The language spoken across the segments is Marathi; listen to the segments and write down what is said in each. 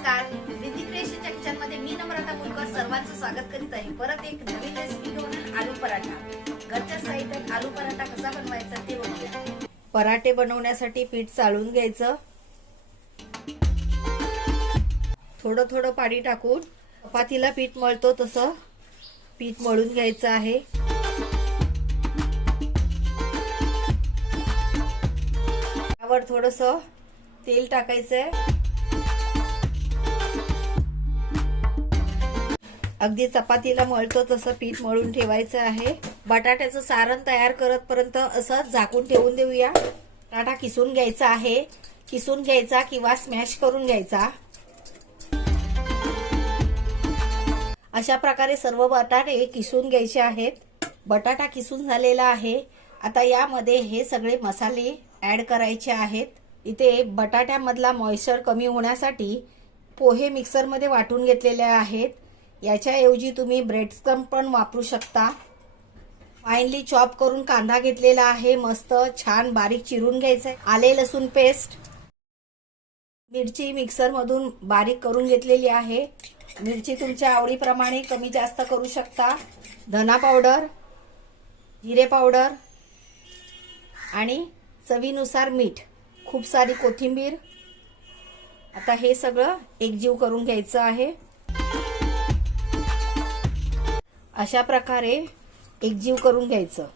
नमस्कार, रिद्धी क्रिएशनच्या किचन मध्ये मी नम्रता मुलकर सर्वांचं स्वागत करीत आहे। परत एक नवीन रेसिपी घेऊन आलू पराठा। घरच्या साहित्यात आलू पराठा कसा बनवायचा ते बघूया। पराठे बनवण्यासाठी पीठ चाळून घ्यायचं। थोडं थोडं पाणी टाकून चपातीला पीठ मळतो तसं पीठ मळून घ्यायचं आहे। त्यावर थोडंसं तेल टाकायचंय। अगदी चपातीला मळतो तसं पीठ मळून ठेवायचं आहे। बटाट्याचं सारण तयार करतपर्यंत असं झाकून ठेवून देऊया। बटाटा किसून घ्यायचा आहे, किसून घ्यायचा किंवा स्मॅश करून घ्यायचा। अशा प्रकारे सर्व बटाटे किसून घ्यायचे आहेत। बटाटा किसून झालेला आहे। आता यामध्ये हे सगळे मसाले ऍड करायचे आहेत। इथे बटाट्यामधला मॉइश्चर कमी होण्यासाठी पोहे मिक्सर मध्ये वाटून घेतलेले आहेत। याच्याऐवजी तुम्ही ब्रेड क्रम्ब पण वापरू शकता। फाइनली चॉप करून कांदा घेतलेला आहे, मस्त छान बारीक चिरून घ्यायचा। आले लसूण पेस्ट, मिरची मिक्सर मधून बारीक करून घेतलेली आहे। मिरची तुमच्या आवडीप्रमाणे कमी जास्त करू शकता। धना पावडर, जिरे पावडर आणि चवीनुसार मीठ, खूप सारी कोथिंबीर। आता हे सगळं एकजीव करून घ्यायचं आहे। अशा प्रकारे एकजीव करून घ्यायचं।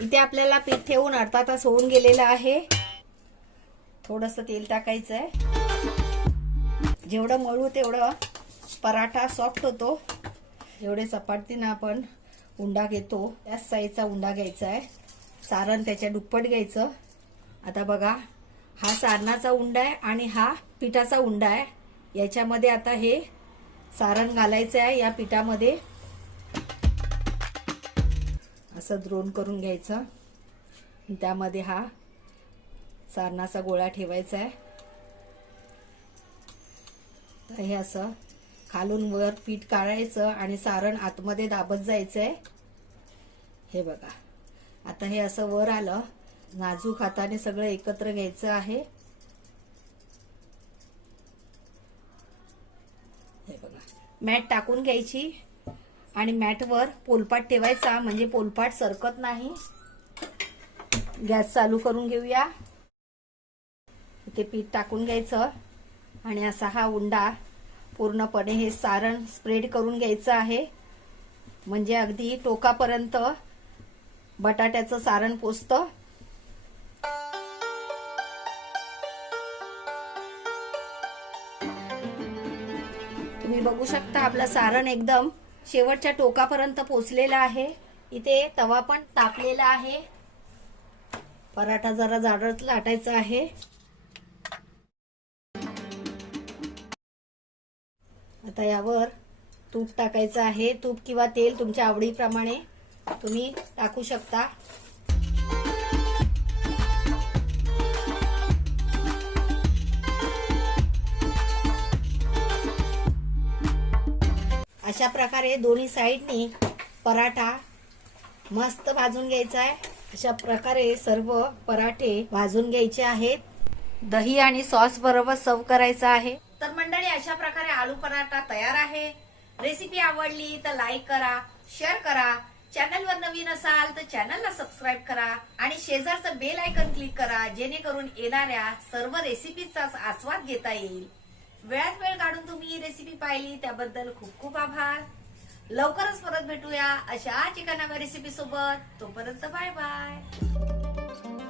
इथे आपल्याला पीठ ठेवून अर्धा तास होऊन गेलेला आहे। थोडंसं तेल टाकायचं आहे। जेवढं मळू तेवढं पराठा सॉफ्ट होतो। जेवढे चपातीनं आपण उंडा घेतो त्याच साईजचा उंडा घ्यायचा आहे। सारण त्याच्या दुप्पट घ्यायचं। आता बघा, हा सारणाचा उंडा आहे आणि हा पिठाचा उंडा आहे। याच्यामध्ये आता हे सारण घालायचं आहे। या पिठामध्ये असं द्रोण करून घ्यायचं। त्यामध्ये हा सारणाचा गोळा ठेवायचा आहे। तर हे असं खालून वर पीठ काढायचं आणि सारण आतमध्ये दाबत जायचंय। हे बघा, आता हे असं वर आलं। नाजूक हाताने सगळं एकत्र घ्यायचं आहे। हे बघा, मॅट टाकून घ्यायची आणि मॅटवर पोलपाट ठेवायचा, म्हणजे पोलपाट सरकत नाही। गॅस चालू करून घेऊया। इथे पीठ टाकून घ्यायचं आणि असा हा उंडा पूर्णपणे हे सारण स्प्रेड करून घ्यायचं आहे, म्हणजे अगदी टोकापर्यंत बटाट्याचं सारण पोचतं। तुम्ही बघू शकता आपलं सारण एकदम शेवटच्या टोकापर्यंत पोचलेला आहे। इथे तवा पण तापलेला आहे। पराठा जरा जाडच लाटायचा आहे। आता यावर तूप टाकायचं आहे। तूप किंवा तेल तुमच्या आवडीप्रमाणे तुम्ही टाकू शकता। अशा प्रकारे दोन्ही साइडनी पराठा मस्त भाजून घ्यायचा आहे। अशा प्रकारे सर्व पराठे भाजून घ्यायचे आहेत। दही आणि सॉस बरोबर सर्व करायचा आहे। तर मंडळी, अशा प्रकारे आलू पराठा तयार आहे। रेसिपी आवडली तर लाईक करा, शेअर करा। चॅनलवर नवीन असाल तर चॅनलला सबस्क्राईब करा आणि शेजारचं बेल आयकॉन क्लिक करा, जेणेकरून येणाऱ्या सर्व रेसिपीचा आस्वाद घेता येईल। वेळात वेळ काढून तुम्ही ही रेसिपी पाहिली त्याबद्दल खूप खूप आभार। लवकरच परत भेटूया अशा एका नव्या रेसिपी सोबत। तोपर्यंत बाय बाय।